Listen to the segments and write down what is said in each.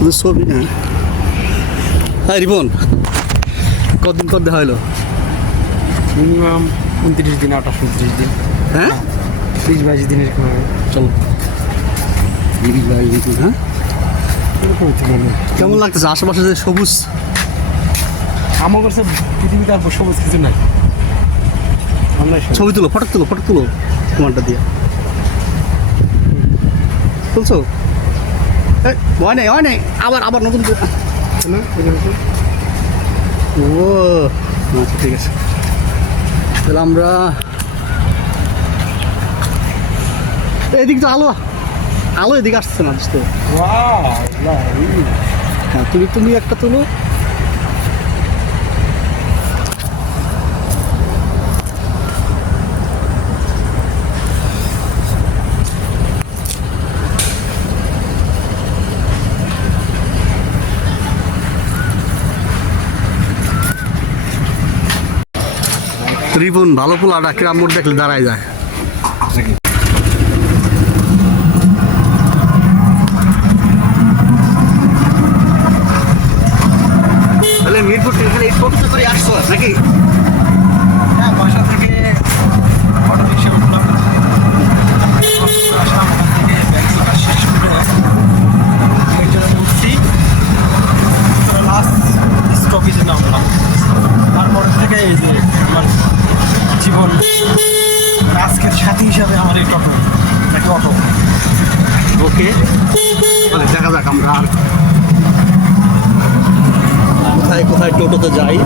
শুধু ছবি না। হ্যাঁ রিপন, কতদিন পর দেখা হলো? মিনিমাম 29 দিন, 28-29 দিন। হ্যাঁ 30-22 দিন এরকম হবে। চলো। হ্যাঁ এরকম হতে পারে। কেমন লাগতেছে আশেপাশে যে সবুজ? আমার কাছে পৃথিবীতে আর সবুজ কিছু নাই। ছবি তুলো, ফটো তুলো তোমারটা দিয়ে। তুলছো? হয় নাই আবার নতুন ও আচ্ছা ঠিক আছে। তাহলে আমরা এদিক তো আলো এদিকে আসছে না বুঝতে। হ্যাঁ তুমি একটা তুলো। রিপন ভালো পোলাটা কিরাম মোট দেখলে দাঁড়ায় যায়। তাহলে মিরপুর থেকে এখানে এই টোটো করে আসছো নাকি? হ্যাঁ, বাসা থেকে অটো রিক্সা উঠলাম। আসলাম ওখান থেকে ব্যাগ শেষ করে উঠছি, লাস্ট স্টপেজে নামলাম। তারপর থেকে এই যে আমার জীবন আজকের সাথী হিসাবে আমার এই টোটো, একটা অটো। ওকে তাহলে দেখা যাক আমরা কোথায় টোটোতে যাই।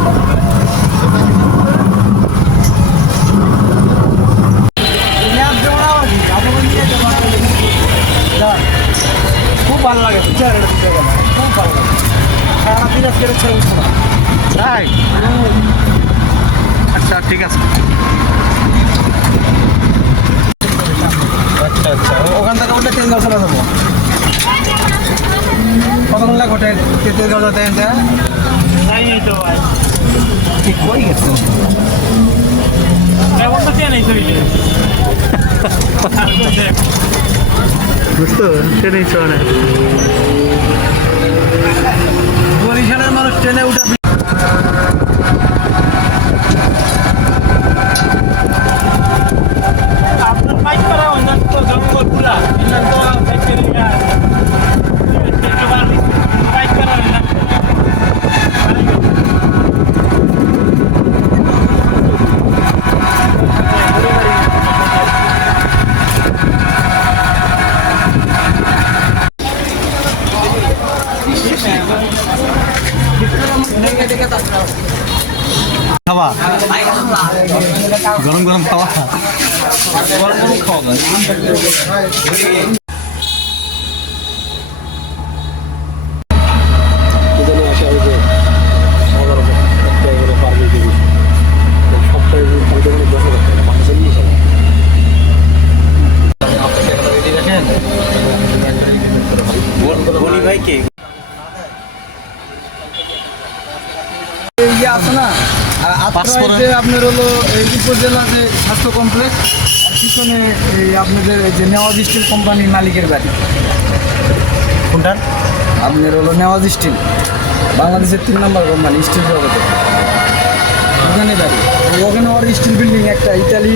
খুব ভালো লাগে, খুব ভালো লাগে। সারাদিন আজকে ছেড়ে উঠবো না। তাই আচ্ছা ঠিক আছে। আচ্ছা আচ্ছা, ওখান থেকে উঠে তেল চলে যাবো। কতক্ষণ লাগবে তেল গাছ তেলটা? ঠিক কই গেছে বুঝতো ট্রেনেই চলে। বরিশালের মানুষ ট্রেনে উঠে আপনার বাইক করা অন্যান্য জঙ্গল পুরা বাইক করা খাওয়া গরম খাওয়া। ভাইকে ইয়ে আছে না যে আপনার হলো এই উপজেলা যে স্বাস্থ্য কমপ্লেক্স, আর পিছনে এই আপনাদের যে নেওয়াজ স্টিল কোম্পানির মালিকের বাড়ি। কোনটা? আপনার হলো নেওয়াজ স্টিল, বাংলাদেশের 3 নম্বর কোম্পানি স্টিল জগতে। ওখানে বাড়ি, ওখানে ওর স্টিল বিল্ডিং একটা ইতালি